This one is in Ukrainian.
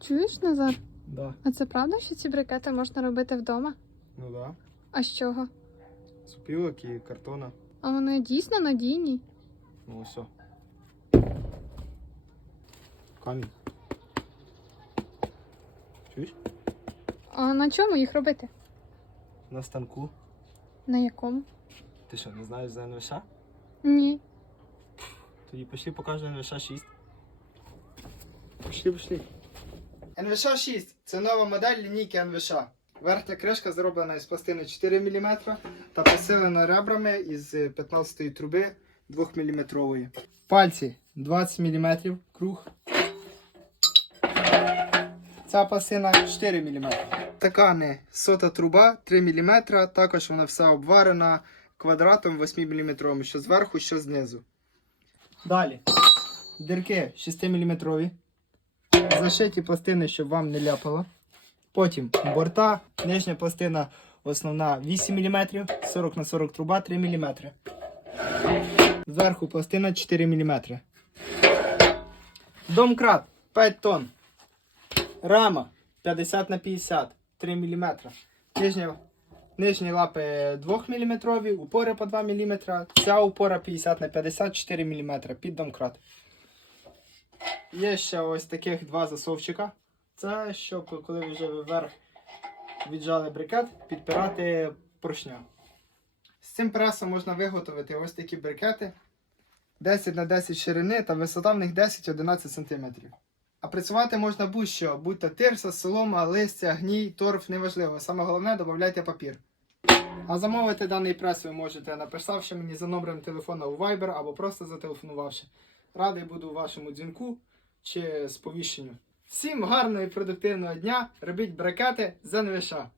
Чуєш, Назар? Да. А це правда, що ці брикети можна робити вдома? Ну так. Да. А з чого? Супілок і картона. А вони дійсно надійні? Ну все. Камінь. Чуєш? А на чому їх робити? На станку. На якому? Ти що, не знаєш за НВШ? Ні. Тоді пішли покажу НВШ 6. Пішли, пішли. НВШ 6 це нова модель лінійки НВШ. Верхня кришка зроблена із пластини 4 мм та посилена ребрами із 15 ї труби 2 мм. Пальці 20 мм круг. Ця пластина 4 мм. Такани, сота труба 3 мм. Також вона вся обварена квадратом 8-мм, що зверху, що знизу. Далі. Дірки 6 мм. Зашиті пластини, щоб вам не ляпало. Потім борта, нижня пластина основна 8 мм, 40 на 40 труба 3 мм. Зверху пластина 4 мм. Домкрат 5 тонн. Рама 50 на 50 3 мм. Нижня нижні лапи 2 мм, упори по 2 мм. Ця упора 50 на 50 4 мм під домкрат. Є ще ось таких два засовчика. Це щоб коли вже вверх віджали брикет, підпирати поршня. З цим пресом можна виготовити ось такі брикети 10 на 10 ширини та висота в них 10-11 см. А працювати можна будь-що, будь-то тирса, солома, листя, гній, торф, неважливо. Саме головне додайте папір. А замовити даний прес ви можете, написавши мені за номером телефона у Viber або просто зателефонувавши. Радий буду вашому дзвінку чи сповіщенню. Всім гарного і продуктивного дня! Робіть бракети за невиша!